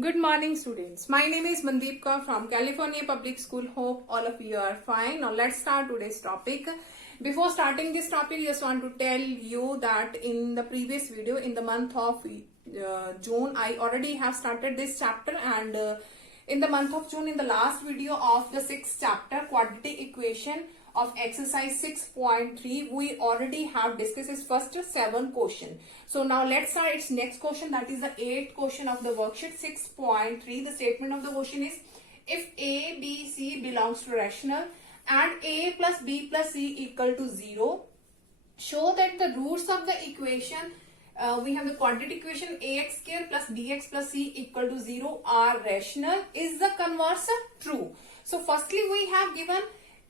Good morning, students. My name is Mandeep Kaur from California Public School. Hope all of you are fine. Now let's start today's topic. Before starting this topic, just want to tell you that in the previous video, in the month of June, I already have started this chapter, and in the month of June, in the last video of the 6th chapter, quadratic equation of exercise 6.3, we already have discussed its first 7 question. So now let's start its next question, that is the 8th question of the worksheet 6.3. The statement of the question is, if A, B, C belongs to rational and A plus B plus C equal to 0, show that the roots of the equation, we have the quadratic equation ax square plus bx plus c equal to 0 are rational. Is the converse true? So firstly we have given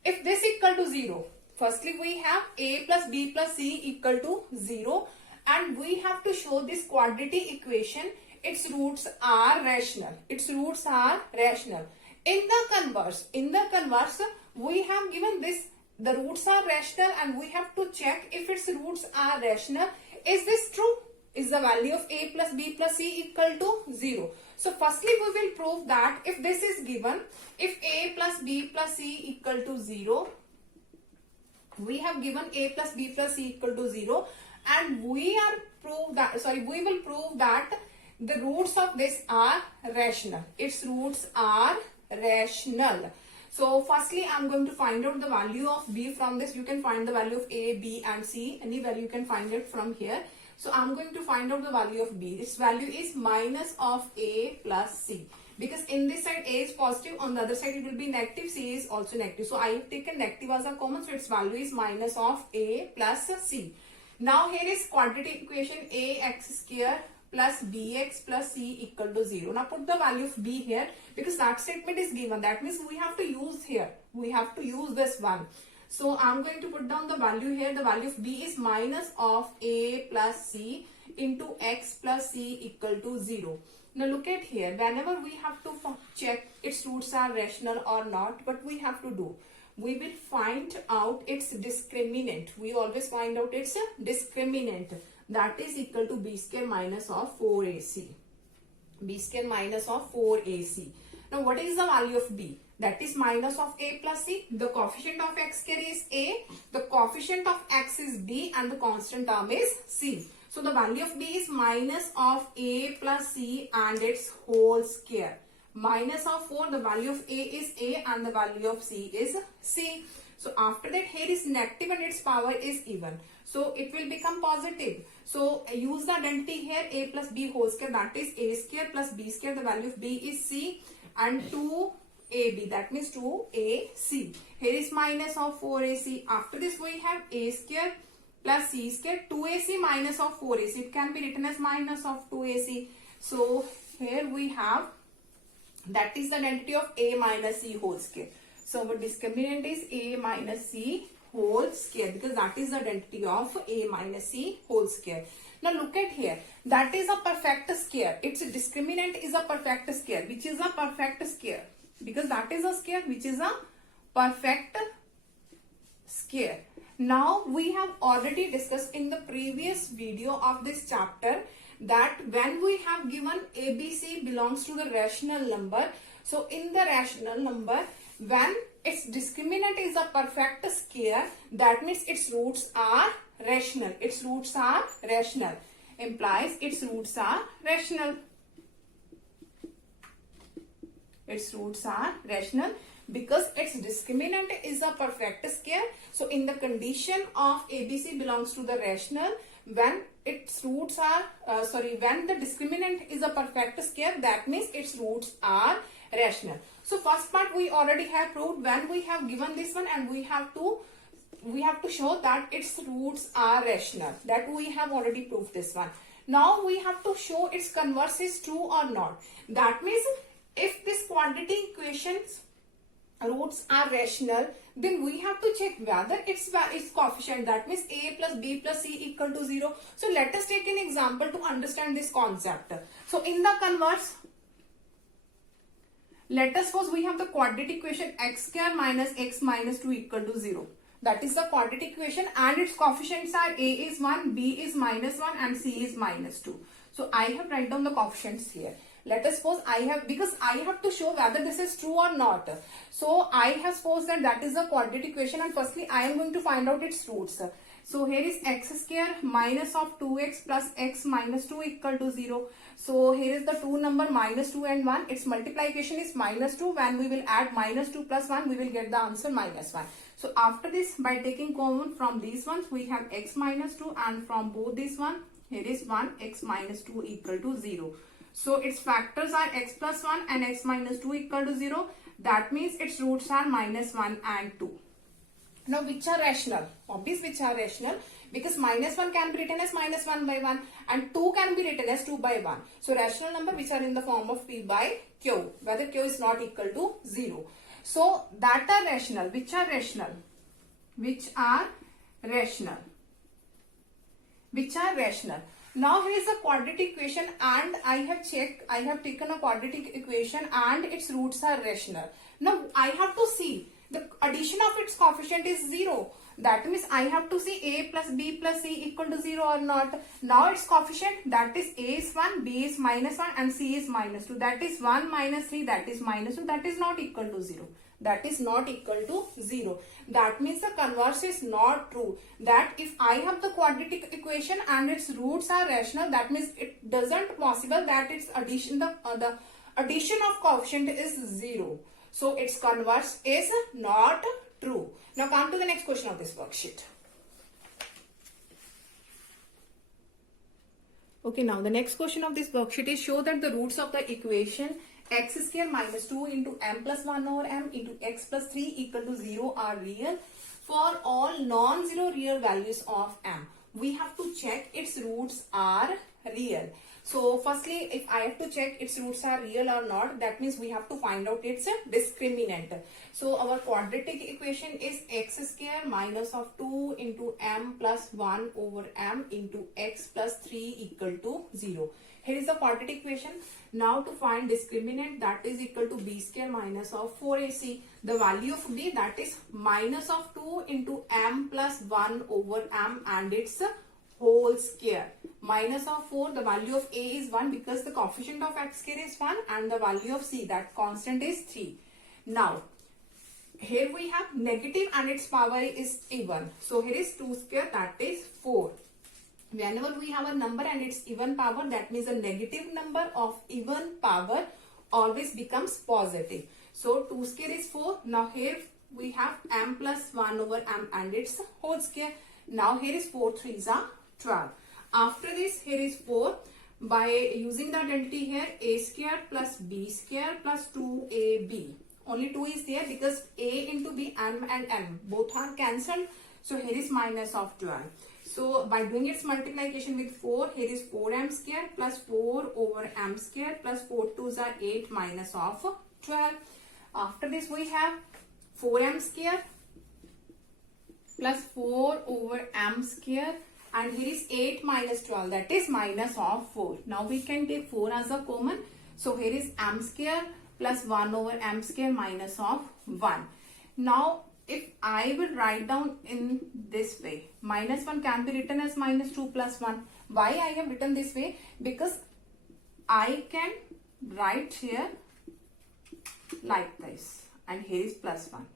if this equal to 0. Firstly we have a plus b plus c equal to 0, and we have to show this quadratic equation, its roots are rational. Its roots are rational. In the converse, we have given this, the roots are rational, and we have to check if its roots are rational. Is this true? Is the value of a plus b plus c equal to 0? So firstly we will prove that if this is given, if a plus b plus c equal to 0, we have given a plus b plus c equal to 0, and we will prove that the roots of this are rational. Its roots are rational. So firstly I am going to find out the value of b from this. You can find the value of a, b and c. Any value you can find it from here. So I am going to find out the value of b. Its value is minus of a plus c. Because in this side a is positive, on the other side it will be negative, c is also negative. So I have taken negative as a common, so its value is minus of a plus c. Now here is quadratic equation ax square plus bx plus c equal to 0. Now put the value of b here, because that statement is given. That means we have to use here. We have to use this one. So I'm going to put down the value here. The value of b is minus of a plus c into x plus c equal to 0. Now look at here. Whenever we have to check its roots are rational or not, what we have to do? We will find out its discriminant. We always find out its discriminant. That is equal to b square minus of 4ac. b square minus of 4ac. Now what is the value of b? That is minus of a plus c. The coefficient of x square is a. The coefficient of x is b, and the constant term is c. So the value of b is minus of a plus c and its whole square. Minus of 4, the value of a is a and the value of c is c. So after that here is negative and its power is even. So it will become positive. So use the identity here, a plus b whole square, that is a square plus b square. The value of b is c, and 2ab, that means 2ac. Here is minus of 4ac. After this we have a square plus c square, 2ac minus of 4ac. It can be written as minus of 2ac. So here we have, that is the identity of a minus c whole square. So our discriminant is a minus c whole square, because that is the identity of a minus c whole square. Now look at here. That is a perfect square. Its discriminant is a perfect square. Which is a perfect square? Because that is a square which is a perfect square. Now we have already discussed in the previous video of this chapter that when we have given ABC belongs to the rational number, so in the rational number, when its discriminant is a perfect square, that means its roots are rational. Its roots are rational. Implies its roots are rational. Its roots are rational because its discriminant is a perfect square. So in the condition of ABC belongs to the rational, when its roots are, when the discriminant is a perfect square, that means its roots are rational. So first part we already have proved when we have given this one, and we have to show that its roots are rational. That we have already proved this one. Now we have to show its converse is true or not. That means if this quadratic equation's roots are rational, then we have to check whether its coefficient, that means a plus b plus c equal to 0. So let us take an example to understand this concept. So in the converse, let us suppose we have the quadratic equation x square minus x minus 2 equal to 0. That is the quadratic equation, and its coefficients are a is 1, b is minus 1 and c is minus 2. So I have written down the coefficients here. let us suppose I have, because I have to show whether this is true or not. So I have supposed that is a quadratic equation, and firstly I am going to find out its roots. So here is x square minus of 2x plus x minus 2 equal to 0. So here is the two number minus 2 and 1. Its multiplication is minus 2. When we will add minus 2 plus 1, we will get the answer minus 1. So after this, by taking common from these ones, we have x minus 2, and from both these one, here is 1, x minus 2 equal to 0. So its factors are x plus 1 and x minus 2 equal to 0. That means its roots are minus 1 and 2. Now which are rational? Obviously which are rational, because minus 1 can be written as minus 1 by 1 and 2 can be written as 2 by 1. So rational number which are in the form of p by q, whether q is not equal to 0. So that are rational. Which are rational? Which are rational? Which are rational? Now here is a quadratic equation, and I have taken a quadratic equation and its roots are rational. Now I have to see the addition of its coefficient is 0. That means I have to see a plus b plus c equal to 0 or not. Now its coefficient, that is a is 1, b is minus 1 and c is minus 2. That is 1 minus 3, that is minus 2. That is not equal to 0. That is not equal to 0. That means the converse is not true. That if I have the quadratic equation and its roots are rational, that means it doesn't possible that its addition, the addition of coefficient is 0. So its converse is not true. Now come to the next question of this worksheet. Okay, now the next question of this worksheet is, show that the roots of the equation x square minus 2 into m plus 1 over m into x plus 3 equal to 0 are real for all non-zero real values of m. We have to check its roots are real. So firstly, if I have to check its roots are real or not, that means we have to find out its discriminant. So our quadratic equation is x square minus of 2 into m plus 1 over m into x plus 3 equal to 0. Here is the quadratic equation. Now to find discriminant, that is equal to b square minus of 4ac. The value of b, that is minus of 2 into m plus 1 over m and its whole square. Minus of 4, the value of a is 1 because the coefficient of x square is 1 and the value of c, that constant, is 3. Now here we have negative and its power is even. So here is 2 square, that is 4. Whenever we have a number and its even power, that means a negative number of even power always becomes positive. So 2 square is 4. Now here we have m plus 1 over m and its whole square. Now here is 4 3s are 12. After this, here is 4. By using the identity here, a square plus b square plus 2ab. Only 2 is there because a into b, m and m both are cancelled. So here is minus of 12. So by doing its multiplication with 4, here is 4m square plus 4 over m square plus 4 2s are 8 minus of 12. After this we have 4m square plus 4 over m square, and here is 8 minus 12, that is minus of 4. Now we can take 4 as a common. So here is m square plus 1 over m square minus of 1. Now if I will write down in this way, minus 1 can be written as minus 2 plus 1. Why I have written this way? Because I can write here like this, and here is plus 1.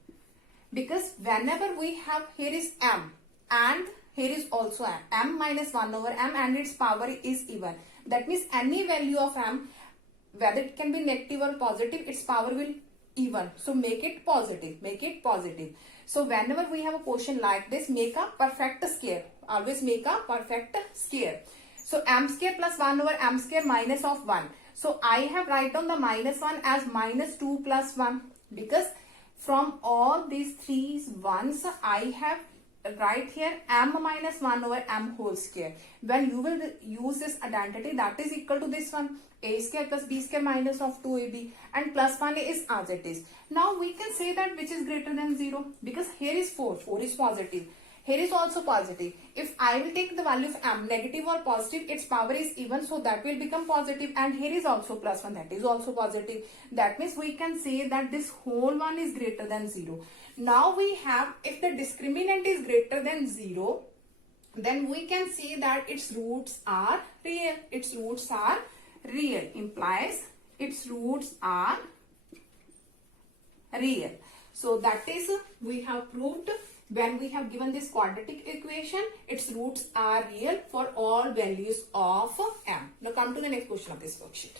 Because whenever we have, here is m and here is also m minus 1 over m and its power is even. That means any value of m, whether it can be negative or positive, its power will even. So make it positive, make it positive. So whenever we have a quotient like this, make a perfect square. Always make a perfect square. So m square plus 1 over m square minus of 1. So I have write down the minus 1 as minus 2 plus 1, because from all these three ones I have write here m minus 1 over m whole square. When you will use this identity, that is equal to this one, a square plus b square minus of 2ab, and plus 1 is as it is. Now we can say that which is greater than 0, because here is 4 is positive, here is also positive. If I will take the value of m, negative or positive, its power is even, so that will become positive, and here is also plus 1, that is also positive. That means we can say that this whole one is greater than 0. Now we have, if the discriminant is greater than 0, then we can say that its roots are real. Its roots are real, implies its roots are real. So that is, we have proved when we have given this quadratic equation, its roots are real for all values of m. Now come to the next question of this worksheet.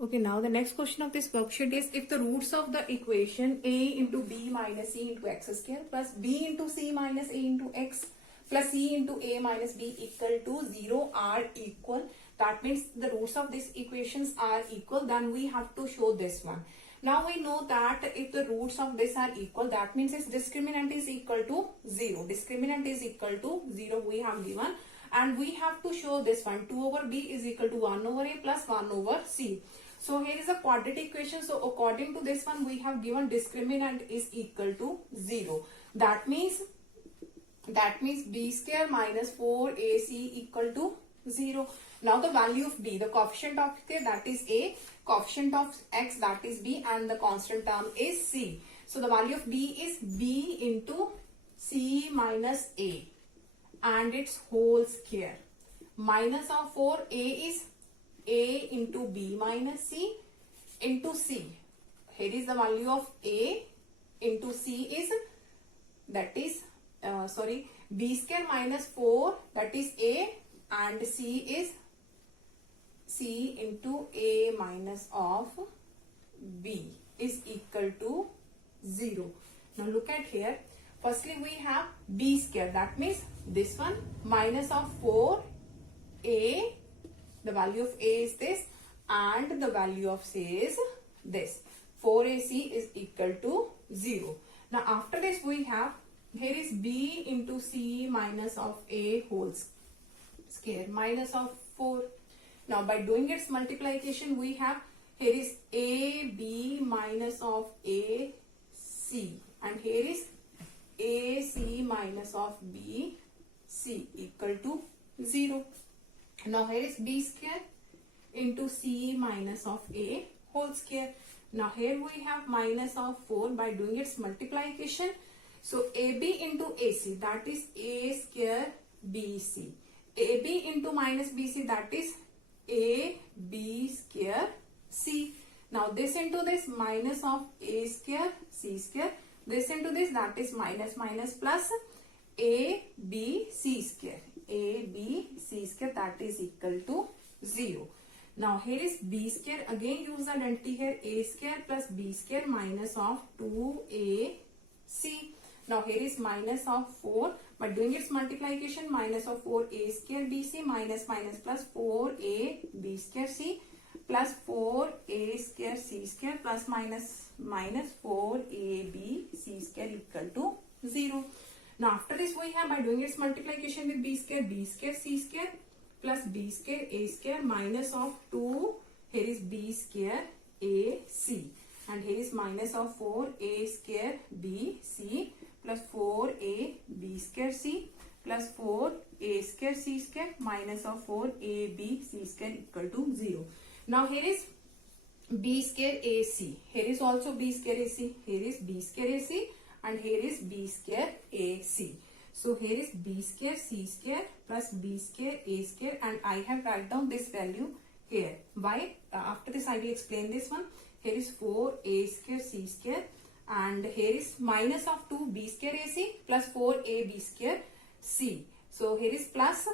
Okay, now the next question of this worksheet is, if the roots of the equation a into b minus c into x square plus b into c minus a into x plus c into a minus b equal to 0 are equal, that means the roots of these equations are equal, then we have to show this one. Now we know that if the roots of this are equal, that means its discriminant is equal to 0. Discriminant is equal to 0 we have given, and we have to show this one, 2 over b is equal to 1 over a plus 1 over c. So here is a quadratic equation. So according to this one, we have given discriminant is equal to 0. That means b square minus 4ac equal to 0. Now the value of b, the coefficient of k, that is a, coefficient of x, that is b, and the constant term is c. So the value of b is b into c minus a and its whole square. Minus of 4a is a into b minus c into c. Here is the value of a into c is, that is b square minus 4, that is a, and c is c into a minus of b is equal to 0. Now look at here. Firstly we have b square, that means this one, minus of 4a, the value of a is this, and the value of c is this. 4ac is equal to 0. Now after this we have, here is b into c minus of a whole square minus of 4. Now by doing its multiplication we have, here is ab minus of ac, and here is ac minus of bc equal to 0. Now here is b square into c minus of a whole square. Now here we have minus of 4 by doing its multiplication. So ab into ac, that is a square bc. ab into minus bc, that is a b square c. Now this into this, minus of a square c square. This into this, that is minus minus plus a b c square. a b c square, that is equal to 0. Now here is b square, again use the identity here, a square plus b square minus of 2ac. Now here is minus of 4, by doing its multiplication, minus of 4a square bc minus minus plus 4a b square c plus 4a square c square plus minus minus 4ab c square equal to 0. Now after this we have, by doing its multiplication with b square c square plus b square a square minus of 2, here is b square a c, and here is minus of 4a square b c plus 4a b square c plus 4a square c square minus of 4ab c square equal to 0. Now here is b square ac, here is also b square ac, here is b square ac, and here is b square ac. So here is b square c square plus b square a square, and I have write down this value here. Why? After this I will explain this one. Here is 4a square c square, and here is minus of 2b square ac plus 4ab square c. So here is plus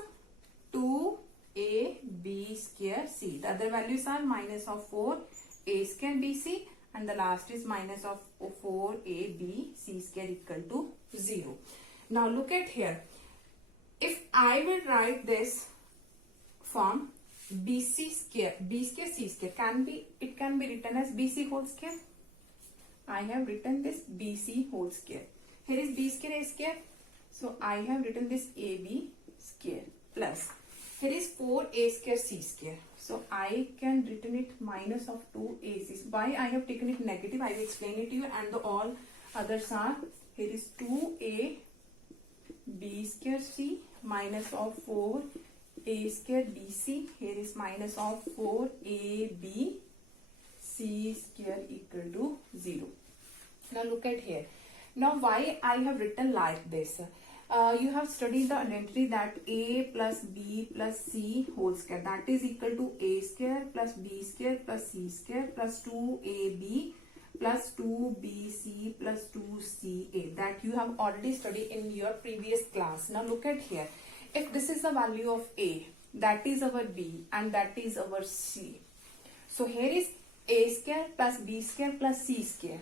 2ab square c. The other values are minus of 4a square bc, and the last is minus of 4ab c square equal to 0. Now look at here. If I will write this form, bc square, b square c square, it can be written as bc whole square. I have written this bc whole square. Here is b square a square, so I have written this ab square plus, here is 4a square c square, so I can written it minus of 2ac. Why I have taken it negative, I will explain it to you, and the all others are, here is 2a b square c minus of 4a square bc, here is minus of 4ab c square equal to 0. Now look at here. Now why I have written like this? you have studied the identity that a plus b plus c whole square, that is equal to a square plus b square plus c square plus 2ab plus 2bc plus 2ca, that you have already studied in your previous class. Now look at here. If this is the value of a, that is our b, and that is our c. So here is a square plus b square plus c square.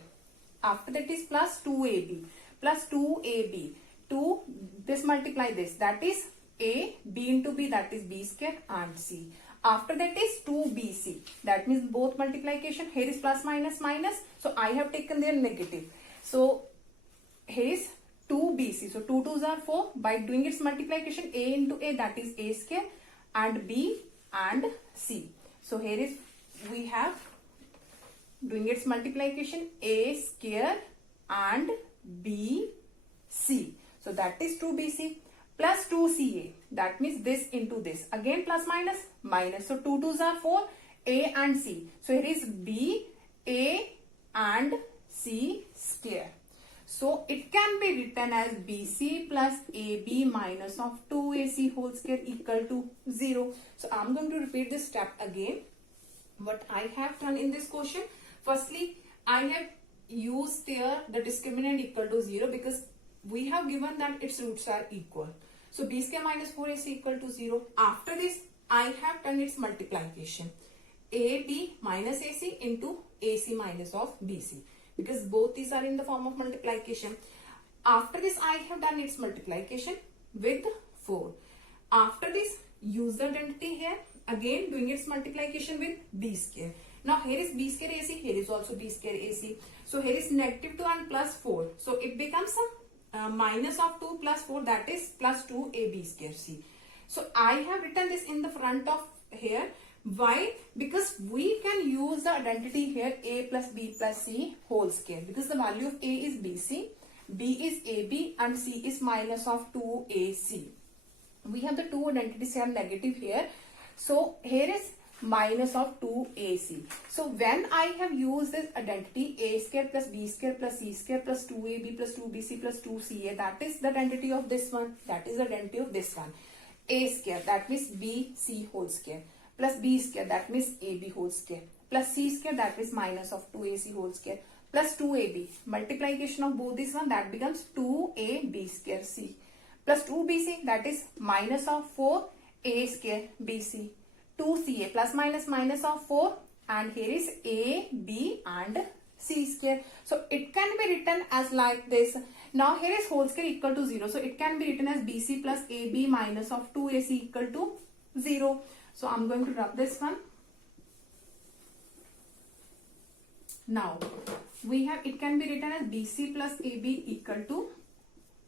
After that is plus 2ab plus 2ab. 2, this multiply this, that is a, b into b, that is b square, and c. After that is 2bc, that means both multiplication, here is plus minus minus, so I have taken their negative. So here is 2bc, so 2 2s are 4, by doing its multiplication, a into a, that is a square, and b and c. So here is, we have doing its multiplication, a square and b c. So that is 2bc plus 2ca, that means this into this, again plus minus minus, so 2 2s are 4, a and c. So here is b, a and c square. So it can be written as bc plus ab minus of 2ac whole square equal to 0. So I'm going to repeat this step again. What I have done in this question, firstly I have used there the discriminant equal to 0, because we have given that its roots are equal. So b square minus 4ac equal to 0. After this, I have done its multiplication. ab minus ac into ac minus of bc, because both these are in the form of multiplication. After this, I have done its multiplication with 4. After this, use the identity here, again doing its multiplication with b square. Now here is b square ac, here is also b square ac. So here is negative 2 and plus 4. So it becomes a minus of 2 plus 4, that is plus 2ab square c. So I have written this in the front of here. Why? Because we can use the identity here a plus b plus c whole square, because the value of a is bc, b is ab, and c is minus of 2ac. We have the two identities here negative here. So here is minus of 2ac. So when I have used this identity a square plus b square plus c square plus 2ab plus 2bc plus 2ca, that is the identity of this one, that is the identity of this one. A square, that means bc whole square, plus b square, that means ab whole square, plus c square, that is minus of 2ac whole square, plus 2ab. Multiplication of both this one, that becomes 2ab square c, plus 2bc, that is minus of 4a square bc, 2ca plus minus minus of 4, and here is a, b and c square. So it can be written as like this. Now here is whole square equal to 0. So it can be written as bc plus ab minus of 2ac equal to 0. So I'm going to rub this one. Now we have, it can be written as bc plus ab equal to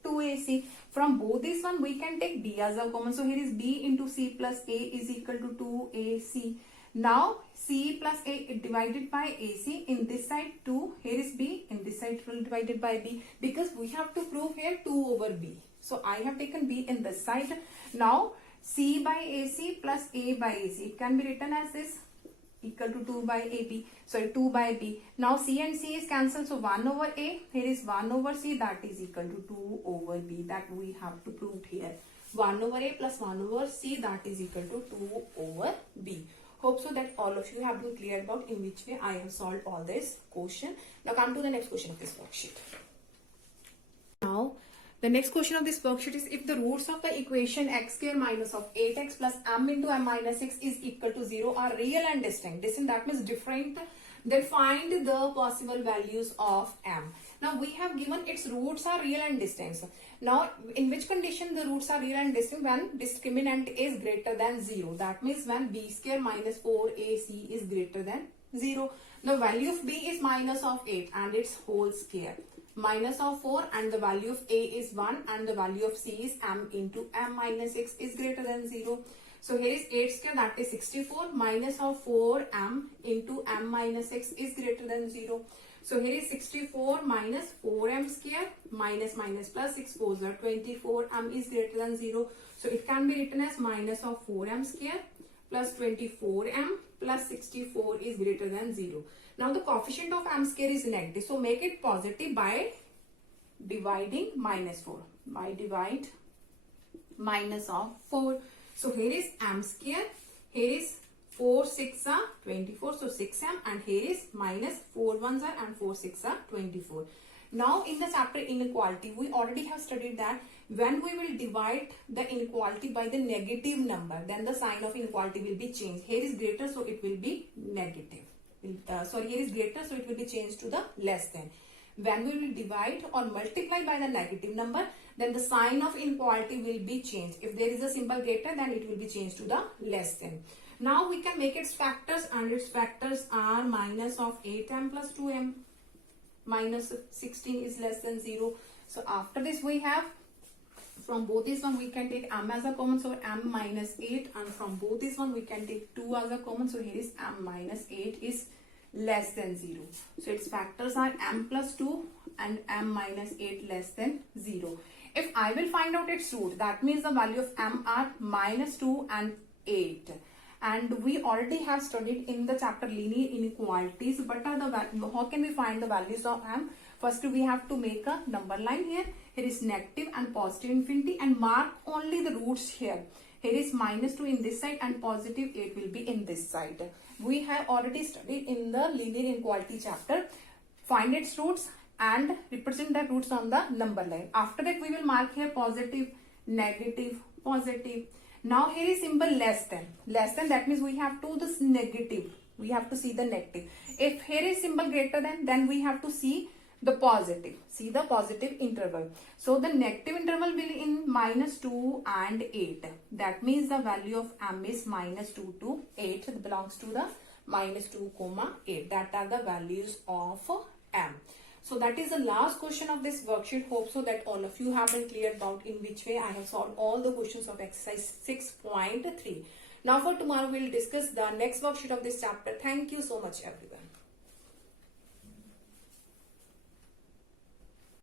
2ac. From both this one we can take b as a common. So here is b into c plus a is equal to 2ac. Now c plus a divided by ac, in this side 2, here is b, in this side will divided by b, because we have to prove here 2 over b. So I have taken b in this side. Now c by ac plus a by ac, it can be written as this, equal to 2 by ab, sorry 2 by b. Now c and c is cancelled, so 1 over a, here is 1 over c, that is equal to 2 over b, that we have to prove here. 1 over a plus 1 over c, that is equal to 2 over b. Hope so that all of you have been clear about in which way I have solved all this question. Now come to the next question of this worksheet. Now the next question of this worksheet is, if the roots of the equation x square minus of 8x plus m into m minus 6 is equal to 0 are real and distinct. Distinct, that means different, then find the possible values of m. Now we have given its roots are real and distinct. Now in which condition the roots are real and distinct? When discriminant is greater than 0. That means when b square minus 4ac is greater than 0. The value of b is minus of 8 and its whole square. Minus of 4 and the value of a is 1 and the value of c is m into m minus 6 is greater than 0. So here is 8 square, that is 64, minus of 4m into m minus 6 is greater than 0. So here is 64 minus 4m square minus minus plus 6 4s are 24, m is greater than 0. So it can be written as minus of 4m square plus 24m plus 64 is greater than 0. Now the coefficient of m square is negative, so make it positive by dividing minus 4. by divide minus of 4. So here is m square, here is 4 6 are 24, so 6m, and here is minus 4 1s are and 4 6 are 24. Now in the chapter inequality, we already have studied that when we will divide the inequality by the negative number, then the sign of inequality will be changed. Here is greater, so it will be negative. Here is greater, so it will be changed to the less than. When we will divide or multiply by the negative number, then the sign of inequality will be changed. If there is a symbol greater, then it will be changed to the less than. Now we can make its factors, and its factors are minus of 8m plus 2m, minus 16 is less than 0. So after this we have, from both this one we can take m as a common, so m minus 8, and from both this one we can take 2 as a common, so here is m minus 8 is less than 0. So its factors are m plus 2 and m minus 8 less than 0. If I will find out its root, that means the value of m are minus 2 and 8. And we already have studied in the chapter linear inequalities. But how can we find the values of m? First we have to make a number line here. Here is negative and positive infinity, and mark only the roots here. Here is minus 2 in this side and positive 8 will be in this side. We have already studied in the linear inequality chapter. Find its roots and represent the roots on the number line. After that we will mark here positive, negative, positive. Now here is symbol less than. Less than, that means we have to this negative. We have to see the negative. If here is symbol greater than, then we have to see the positive. See the positive interval. So the negative interval will be in minus 2 and 8. That means the value of m is minus 2 to 8. It belongs to the minus 2 comma 8. That are the values of m. So that is the last question of this worksheet. Hope so that all of you have been clear about in which way I have solved all the questions of exercise 6.3. Now for tomorrow we will discuss the next worksheet of this chapter. Thank you so much everyone.